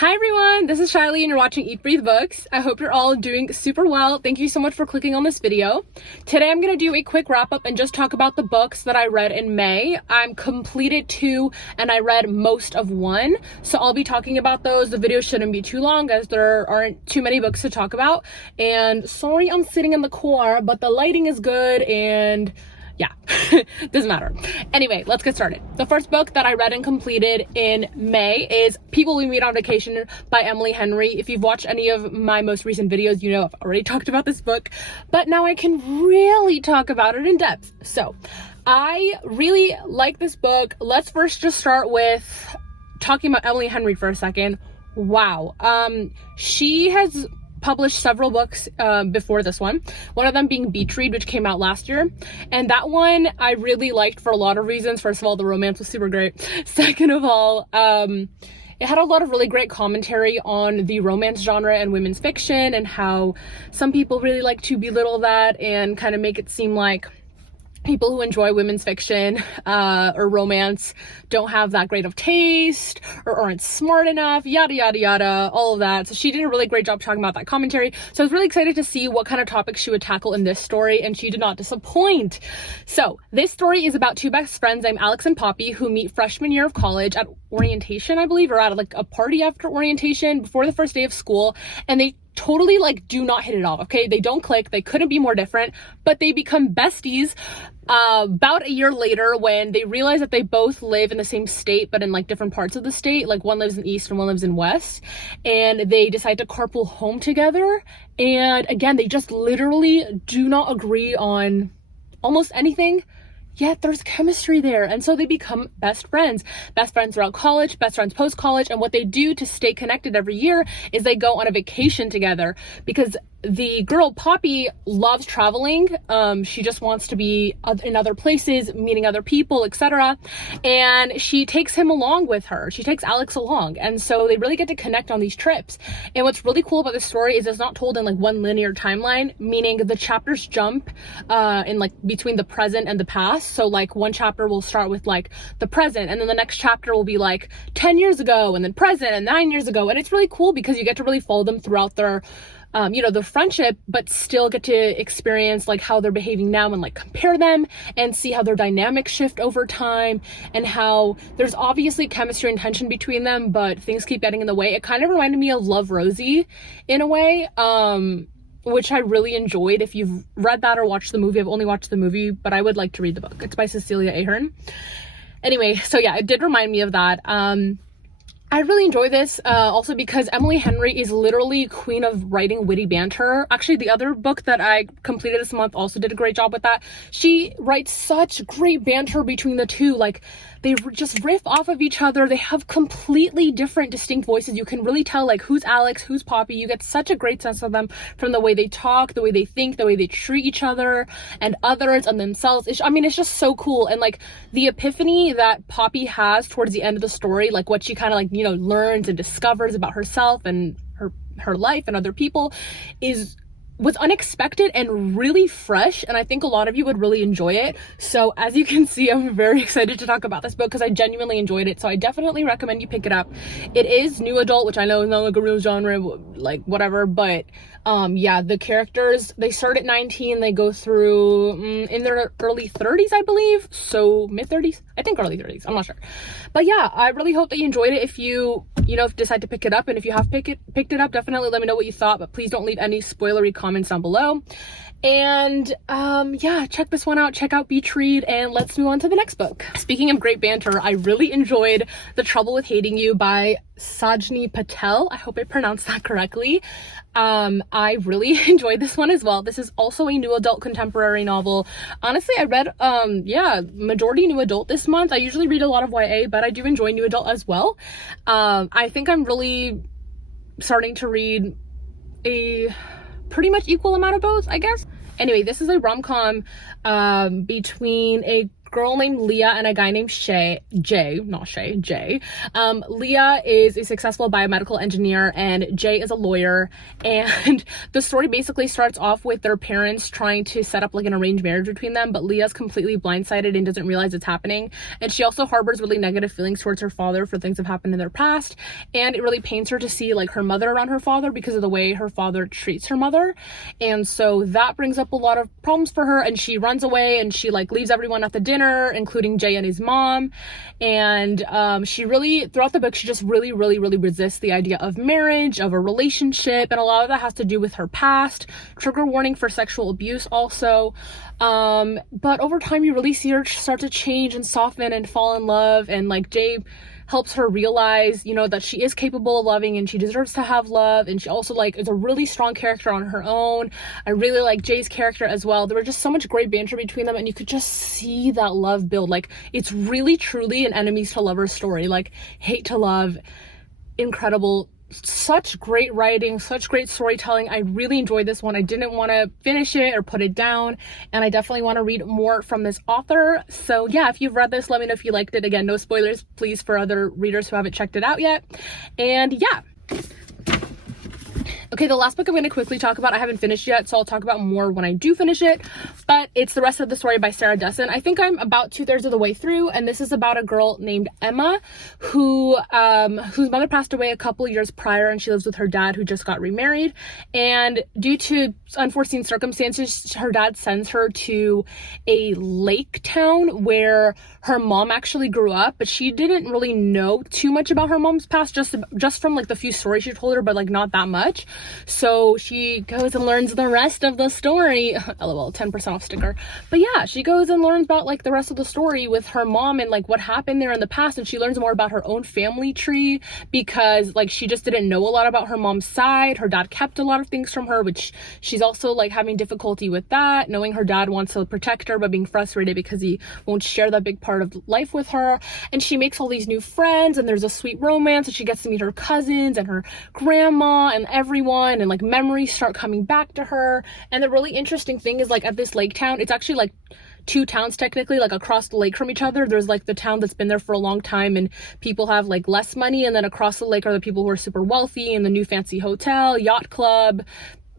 Hi everyone, this is Shiley and you're watching EatBreatheBooks. I hope you're all doing super well. Thank you so much for clicking on this video. Today I'm going to do a quick wrap up and just talk about the books that I read in May. I'm completed 2 and I read most of 1. So I'll be talking about those. The video shouldn't be too long as there aren't too many books to talk about. And sorry I'm sitting in the car, but the lighting is good and yeah, doesn't matter. Anyway, let's get started. The first book that I read and completed in May is People We Meet on Vacation by Emily Henry. If you've watched any of my most recent videos, you know I've already talked about this book, but now I can really talk about it in depth. So I really like this book. Let's first just start with talking about Emily Henry for a second. Wow. She has published several books before this one of them being Beach Read, which came out last year, and that one I really liked for a lot of reasons. First of all, the romance was super great. Second of all, it had a lot of really great commentary on the romance genre and women's fiction and how some people really like to belittle that and kind of make it seem like people who enjoy women's fiction or romance don't have that great of taste or aren't smart enough, yada yada yada, all of that. So she did a really great job talking about that commentary. So I was really excited to see what kind of topics she would tackle in this story, and she did not disappoint. So this story is about 2 best friends named Alex and Poppy who meet freshman year of college at orientation, I believe, or at like a party after orientation before the first day of school, and they totally like do not hit it off. Okay, they don't click, they couldn't be more different, but they become besties about a year later when they realize that they both live in the same state but in like different parts of the state. Like one lives in East and one lives in West, and they decide to carpool home together. And again, they just literally do not agree on almost anything, yet there's chemistry there, and so they become best friends throughout college, best friends post-college. And what they do to stay connected every year is they go on a vacation together, because the girl Poppy loves traveling. She just wants to be in other places, meeting other people, etc. And she takes him along with her. She takes Alex along, and so they really get to connect on these trips. And what's really cool about this story is it's not told in like one linear timeline, meaning the chapters jump in like between the present and the past. So like one chapter will start with like the present, and then the next chapter will be like 10 years ago, and then present, and 9 years ago. And it's really cool because you get to really follow them throughout their the friendship, but still get to experience like how they're behaving now and like compare them and see how their dynamics shift over time, and how there's obviously chemistry and tension between them, but things keep getting in the way. It kind of reminded me of Love, Rosie in a way, which I really enjoyed. If you've read that or watched the movie, I've only watched the movie, but I would like to read the book. It's by Cecilia Ahern. Anyway, so yeah, it did remind me of that. I really enjoy this also because Emily Henry is literally queen of writing witty banter. Actually, the other book that I completed this month also did a great job with that. She writes such great banter between the two. Like, they just riff off of each other. They have completely different, distinct voices. You can really tell like who's Alex, who's Poppy. You get such a great sense of them from the way they talk, the way they think, the way they treat each other and others and themselves. It's just so cool. And like the epiphany that Poppy has towards the end of the story, like what she kind of like, learns and discovers about herself and her life and other people was unexpected and really fresh, and I think a lot of you would really enjoy it. So as you can see, I'm very excited to talk about this book because I genuinely enjoyed it. So I definitely recommend you pick it up. It is new adult, which I know is not like a real genre, like whatever, but yeah, the characters, they start at 19, they go through in their early 30s, I believe, so mid-30s, I think early 30s, I'm not sure. But yeah, I really hope that you enjoyed it. If you decide to pick it up, and if you have picked it up, definitely let me know what you thought, but please don't leave any spoilery comments down below. And yeah, check this one out, check out Beach Read, and let's move on to the next book. Speaking of great banter, I really enjoyed The Trouble with Hating You by SAJNI Patel. I hope I pronounced that correctly. I really enjoyed this one as well. This is also a new adult contemporary novel. Honestly, I read majority new adult this month. I usually read a lot of YA, but I do enjoy new adult as well. I think I'm really starting to read a pretty much equal amount of both, I guess. Anyway, this is a rom-com between a girl named Leah and a guy named Jay. Leah is a successful biomedical engineer and Jay is a lawyer, and the story basically starts off with their parents trying to set up like an arranged marriage between them, but Leah's completely blindsided and doesn't realize it's happening, and she also harbors really negative feelings towards her father for things that have happened in their past, and it really pains her to see like her mother around her father because of the way her father treats her mother, and so that brings up a lot of problems for her, and she runs away and she like leaves everyone at the dinner, including Jay and his mom, and she really, throughout the book, she just really resists the idea of marriage, of a relationship, and a lot of that has to do with her past. Trigger warning for sexual abuse also. But over time you really see her start to change and soften and fall in love, and like Jay helps her realize, you know, that she is capable of loving and she deserves to have love, and she also like is a really strong character on her own. I really like Jay's character as well. There was just so much great banter between them, and you could just see that love build. Like, it's really truly an enemies to lovers story, like hate to love. Incredible. Such great writing, such great storytelling. I really enjoyed this one. I didn't want to finish it or put it down, and I definitely want to read more from this author. So yeah, if you've read this, let me know if you liked it. Again, no spoilers please for other readers who haven't checked it out yet. And yeah, okay, the last book I'm going to quickly talk about, I haven't finished yet, so I'll talk about more when I do finish it, but it's The Rest of the Story by Sarah Dessen. I think I'm about 2/3 of the way through, and this is about a girl named Emma whose mother passed away a couple years prior, and she lives with her dad who just got remarried, and due to unforeseen circumstances, her dad sends her to a lake town where her mom actually grew up, but she didn't really know too much about her mom's past, just from like the few stories she told her, but like not that much. So she goes and learns the rest of the story. LOL, 10% off sticker. But yeah, she goes and learns about like the rest of the story with her mom and like what happened there in the past, and she learns more about her own family tree because like she just didn't know a lot about her mom's side. Her dad kept a lot of things from her, which she's also like having difficulty with that, knowing her dad wants to protect her but being frustrated because he won't share that big part of life with her. And she makes all these new friends, and there's a sweet romance, and she gets to meet her cousins and her grandma and everyone, and like memories start coming back to her. And the really interesting thing is like at this lake town, it's actually like two towns technically, like across the lake from each other. There's like the town that's been there for a long time and people have like less money, and then across the lake are the people who are super wealthy and the new fancy hotel, yacht club,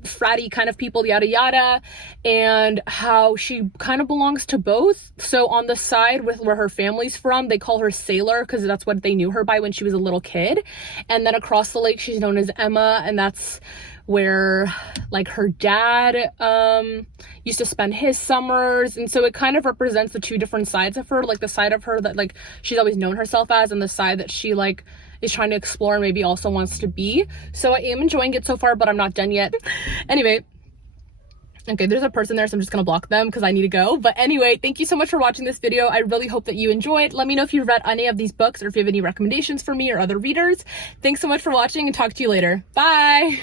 fratty kind of people, yada yada, and how she kind of belongs to both. So on the side with where her family's from, they call her Sailor because that's what they knew her by when she was a little kid, and then across the lake she's known as Emma, and that's where like her dad used to spend his summers. And so it kind of represents the two different sides of her, like the side of her that like she's always known herself as, and the side that she like is trying to explore and maybe also wants to be. So I am enjoying it so far, but I'm not done yet. Anyway, okay, there's a person there, so I'm just gonna block them because I need to go. But anyway, thank you so much for watching this video. I really hope that you enjoyed. Let me know if you've read any of these books or if you have any recommendations for me or other readers. Thanks so much for watching, and talk to you later. Bye.